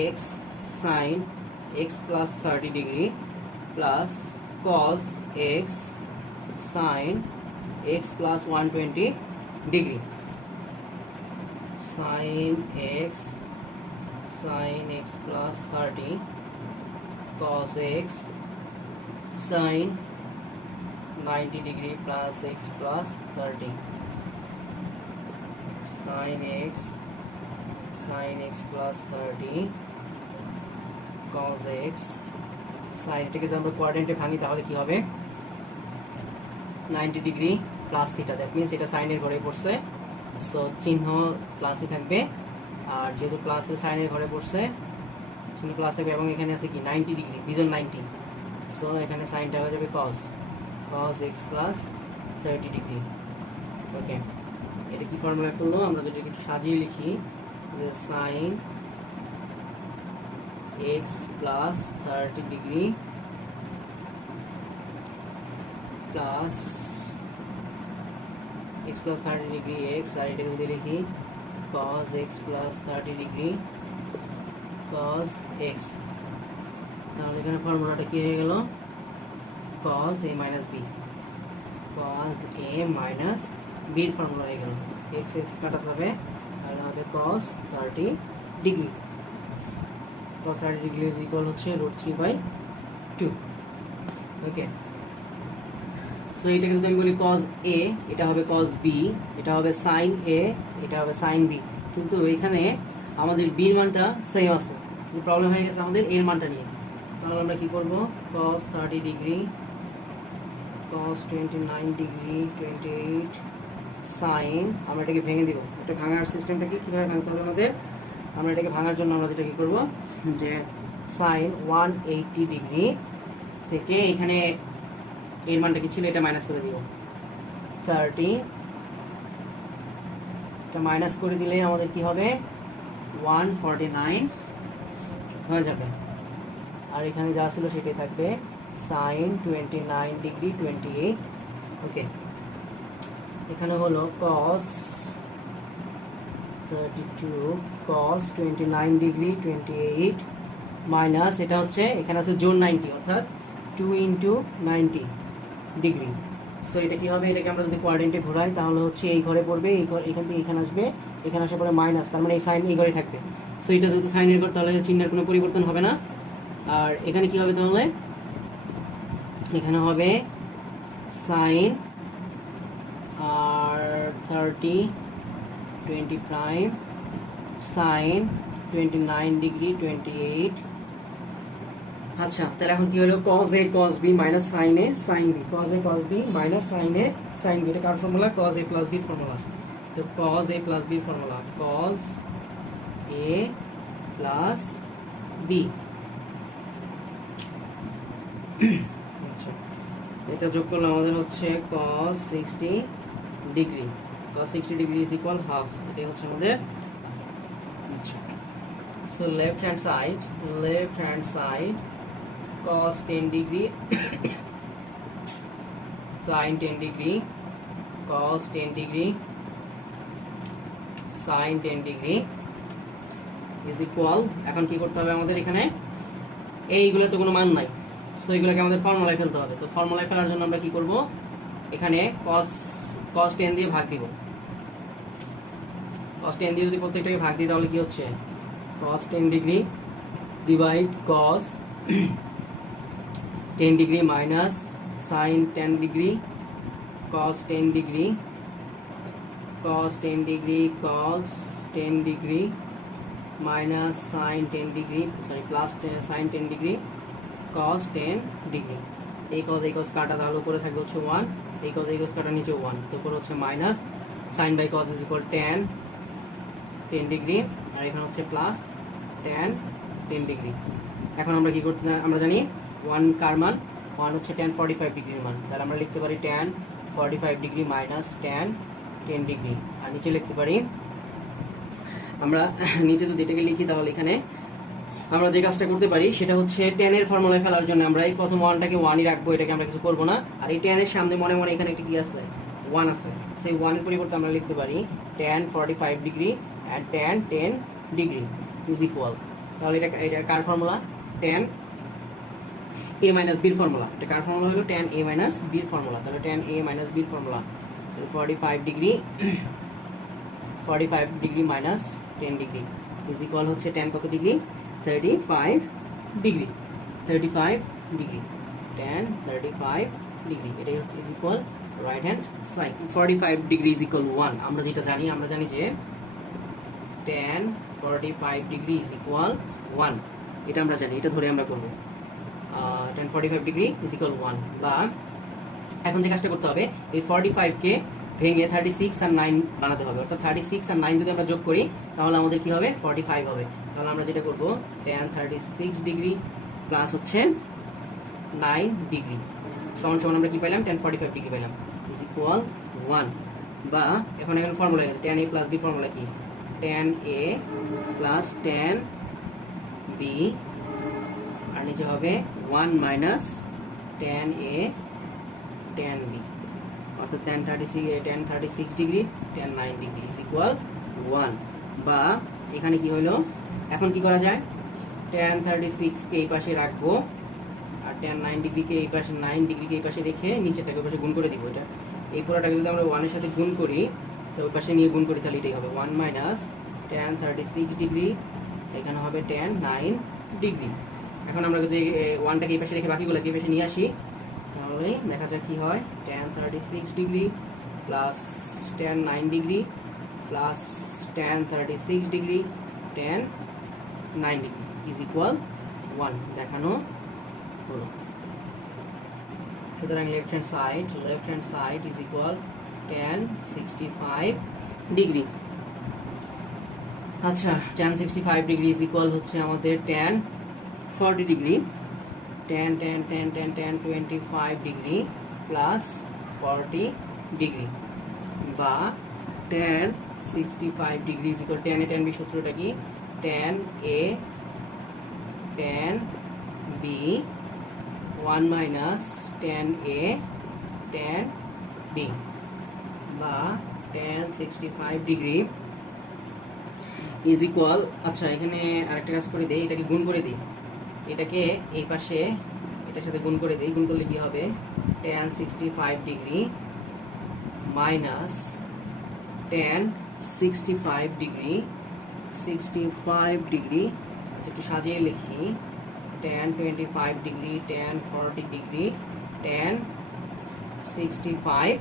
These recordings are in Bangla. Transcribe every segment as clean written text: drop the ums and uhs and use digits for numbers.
x sin x plus 30 degree plus cos x sin x plus 120 degree. Sin x plus 30 cos x sin 90 degree plus x plus 30 sin x plus 30 cos x sin এটাকে যদি আমরা কোয়াড্রেন্টে ভাঙি তাহলে কি হবে 90 degree plus theta, that means এটা সাইনের ঘরে পড়ছে, সো চিহ্ন প্লাসই থাকবে, আর যেহেতু প্লাস সাইনের ঘরে পড়ছে চিহ্ন প্লাস থাকবে, এবং এখানে আছে কি 90 ডিগ্রি, বিজন 90, সো এখানে সাইনটা হয়ে যাবে cos x plus 30 degree. Okay, এটা কি ফর্মুলা ফেললো, আমরা যদি একটু সাজিয়ে লিখি যে sin x plus 30 degree plus x plus 30 degree x, আর এটা যদি লিখি cos x plus 30 degree cos x, তাহলে এখানে ফর্মুলাটা কি হয়ে গেল cos a minus b, cos a minus b এর ফর্মুলা হয়ে গেল, x x কাটা যাবে তাহলে হবে cos 30 degree, cos 30 degree is equal হচ্ছে √3/2। ওকে, সো এটাকে যদি আমি বলি cos a, এটা হবে cos b, এটা হবে sin a, এটা হবে sin b, কিন্তু এখানে আমাদের b এর মানটা সেম আছে, প্রবলেম হয়ে গেছে আমাদের এর মানটা নিয়ে, তাহলে আমরা কি করব cos 30 degree cos 29 degree 28 sin, আমরা এটাকে ভেঙে দিব, এটা ভাঙার সিস্টেমটা কিভাবে ভাঙতে হবে আমাদের, আমরা এটাকে ভাঙার জন্য আমরা যেটা কি করব যে sin 180 ডিগ্রি থেকে এখানে এর মানটা কি ছিল এটা মাইনাস করে দিব 30, এটা মাইনাস করে দিলে আমাদের কি হবে 149 হয়ে যাবে, আর এখানে যা ছিল সেটাই থাকবে sin 29 ডিগ্রি 28। ওকে, এখানে হলো cos 32 cos 29 ডিগ্রি 28 মাইনাস, এটা হচ্ছে এখানে আছে জোন 90 অর্থাৎ 2 into 90 ডিগ্রি, সো এটা কি হবে, এটাকে আমরা যদি কোয়াড্রেন্টে ঘোরাই তাহলে হচ্ছে এই ঘরে পড়বে, এই ঘর এখান থেকে এখানে আসবে, এখানে আসার পরে মাইনাস, তার মানে এই সাইন এই ঘরে থাকবে, সো এটা যদি সাইনের ঘর তাহলে চিহ্নের কোনো পরিবর্তন হবে না, আর এখানে কি হবে তাহলে এখানে হবে সাইন আর 30 20 প্রাইম সাইন 29 ডিগ্রি 28। আচ্ছা, তাহলে এখন কি হলো cos a cos b minus sin a sin b, cos a cos b minus sin a sin b, এটা কার formula cos a plus b formula, তো cos a plus b formula cos a plus b। আচ্ছা, এটা যোগ করলে আমাদের হচ্ছে cos 60 degree, cos 60 degree is equal half, এটাই হচ্ছে আমাদের। আচ্ছা, so left hand side cos 10 degree sin 10 degree cos 10 degree sin 10 degree is equal, এখন কি করতে হবে আমাদের, এখানে এইগুলো তো কোনো মান নাই, সো এগুলোকে আমাদের ফর্মুলায় ফেলতে হবে, তো ফর্মুলায় ফেলার জন্য আমরা কি করব, এখানে cos 10 দিয়ে ভাগ দিব, cos 10 দিয়ে যদি প্রত্যেকটাকে ভাগ দিই তাহলে কি হচ্ছে cos 10 degree divide cos 10 degree minus sin 10 degree cos 10 degree cos 10 degree cos 10 degree minus sin 10 degree plus sin 10 degree cos 10 degree, এই cos কাটা তাহলে উপরে থাকবে হচ্ছে 1, এই cos কাটা নিচে 1, তো উপরে হচ্ছে minus sin by cos is equal tan 10 degree, আর এখানে হচ্ছে প্লাস tan 10 ডিগ্রি। এখন আমরা কি করতে আমরা জানি 1 কার মান, 1 হচ্ছে tan 45 ডিগ্রির মান, তাহলে আমরা লিখতে পারি tan 45 degree minus tan 10 degree, আর নিচে লিখতে পারি আমরা নিচে যদি এটাকে লিখি তাহলে এখানে আমরা যে কাজটা করতে পারি সেটা হচ্ছে tan এর ফর্মুলায় ফেলার জন্য আমরা এই প্রথম 1টাকে 1ই রাখবো, এটাকে আমরা কিছু করব না, আর এই tan এর সামনে মনে মনে এখানে একটা কি আছে 1 আছে, সেই 1 এর পরিবর্তে আমরা লিখতে পারি tan 45 degree and tan 10 degree is equal, তাহলে এটা কার formula, tan a minus b এর ফর্মুলা। এটা কার ফর্মুলা হলো tan a minus b এর ফর্মুলা। তাহলে tan a minus b এর formula 45 degree 45 degree minus 10 degree is equal হচ্ছে tan কত degree, 35 degree, 35 degree, tan 35 degree, এটাই হচ্ছে is equal right hand side. 45 degree is equal 1, আমরা যেটা জানি, আমরা জানি যে tan 45 ডিগ্রি ইজ ইকুয়াল 1, এটা আমরা জানি, এটা ধরে আমরা করব tan 45 ডিগ্রি ইজ ইকুয়াল 1। বা এখন যে কাজটা করতে হবে, এই 45 কে ভেঙে 36 আর 9 বানাতে হবে, অর্থাৎ 36 আর 9 যদি আমরা যোগ করি তাহলে আমাদের কি হবে, 45 হবে। তাহলে আমরা যেটা করব tan 36 ডিগ্রি প্লাস হচ্ছে 9 ডিগ্রি সমান সমান আমরা কি পাইলাম, tan 45 ডিগ্রি পাইলাম ইজ ইকুয়াল 1। বা এখন এখানে ফর্মুলা আছে tan a plus b, formula কি, tan a plus tan b আর নিচে হবে 1 minus tan a tan b, অর্থাৎ tan 36 degree tan 9 degree is equal 1। বা এখানে কি হলো, এখন কি করা যায়, tan 36 কে এই পাশে রাখবো আর tan 9 ডিগ্রিকে এই পাশে, 9 ডিগ্রিকে এই পাশে রেখে নিচেরটাকে ওই পাশে গুণ করে দিব। এটা এই পুরোটাকে যদি আমরা 1 এর সাথে গুণ করি তো ওই পাশে নিয়ে গুণ করি তাহলে এটাই হবে 1 মাইনাস tan 36 ডিগ্রি, এখানে হবে tan 9 ডিগ্রি। এখন আমরা যদি 1টাকে এই পাশে রেখে বাকিগুলোকে এই পাশে নিয়ে আসি তাহলে দেখা যাক কি হয়, tan 36 degree plus tan 9 degree plus tan 36 degree tan 9 degree is equal 1 দেখানো হলো। সুতরাং left hand side is equal tan 65 degree. আচ্ছা, tan 65 ডিগ্রি ইজ ইকুয়াল হচ্ছে আমাদের tan 40 degree, tan 25 degree plus 40 degree. বা tan 65 degree is equal, tan a tan b সূত্রটা কি, tan a tan b 1 minus tan a tan b। বা tan 65 ডিগ্রি ইজ ইকুয়াল, আচ্ছা এখানে আরেকটা কাজ করে দেই, এটাকে গুণ করে দিই, এটাকে এই পাশে এটার সাথে গুণ করে দিই, গুণ করলে কি হবে, tan 65 degree minus tan 65 degree 65 degree, আচ্ছা একটু সাজিয়ে লিখি, tan 25 degree tan 40 degree tan 65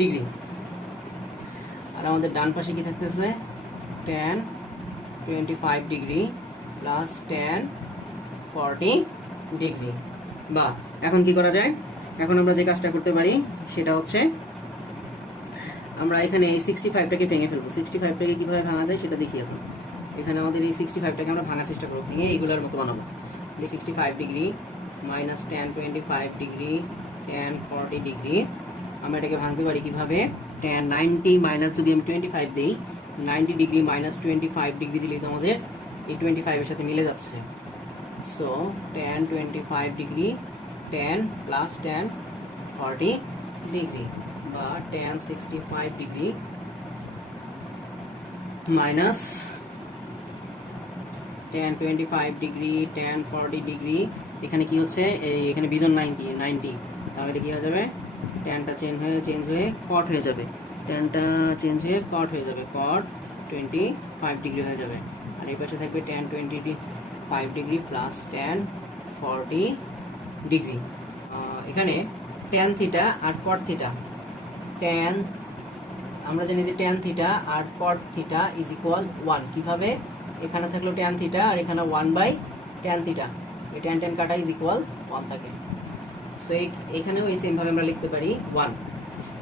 degree. আর আমাদের ডান পাশে কি থাকতেছে, tan 25 degree plus tan 40 degree. বা এখন কি করা যায়, এখন আমরা যে কাজটা করতে পারি সেটা হচ্ছে আমরা এখানে এই 65টাকে ভেঙে ফেলবো। 65টাকে কিভাবে ভাঙা যায় সেটা দেখি। এখন এখানে আমাদের এই 65টাকে আমরা ভাঙার চেষ্টা করবো, ভেঙে এইগুলোর মতো বানাবো। যে 65 degree minus tan 25 degree tan 40 degree, আমরা এটাকে ভাঙতে পারি কিভাবে, tan 90 মাইনাস যদি আমি 25 দিই, 90 ডিগ্রি মাইনাস 25 ডিগ্রি দিলে তো আমাদের এই 25 এর সাথে মিলে যাচ্ছে। So tan 25 degree tan plus tan 40 degree, বা tan 65 degree minus tan 25 degree tan 40 degree. এখানে কি হচ্ছে, এখানে বিজন 90, তাহলে এটা কি হয়ে যাবে, ট্যানটা চেঞ্জ হয়ে কট হয়ে যাবে, ট্যানটা চেঞ্জ হয়ে কট হয়ে যাবে, কট 25 ডিগ্রি হয়ে যাবে। আর এই পাশে থাকবে tan 25 degree plus tan 40 degree. এখানে tan থিটা আর cot থিটা, tan আমরা জানি যে tan থিটা আর cot থিটা ইজ ইকুয়াল 1। কিভাবে, এখানে থাকলো tan থিটা আর এখানে 1/tan থিটা, এই tan tan কাটা ইজ ইকুয়াল 1 থাকে। সো এখানেও এই সেম ভাবে আমরা লিখতে পারি 1।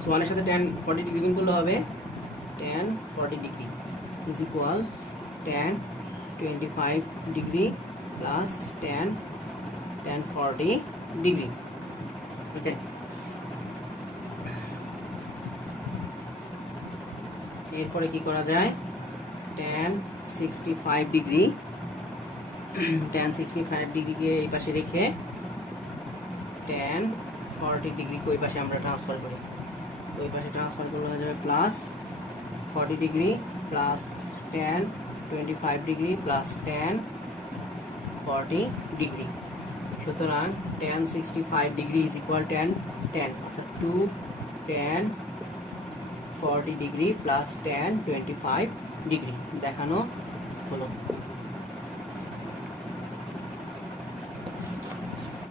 সো 1 এর সাথে tan 40 ডিগ্রি গুণ করলে হবে tan 40 degree is equal tan 25 degree plus tan 40 degree. Okay, এরপরে কি করা যায়, tan 65 ডিগ্রি tan 65 ডিগ্রিকে এই পাশে রেখে tan 40 ডিগ্রি ওই পাশে আমরা ট্রান্সফার করি, তো ওই পাশে ট্রান্সফার করলে হয়ে যাবে plus 40 degree plus tan 25 degree plus tan 40 degree. সুতরাং tan 65 degree is equal tan অর্থাৎ 2 tan 40 degree plus tan 25 degree দেখানো হলো।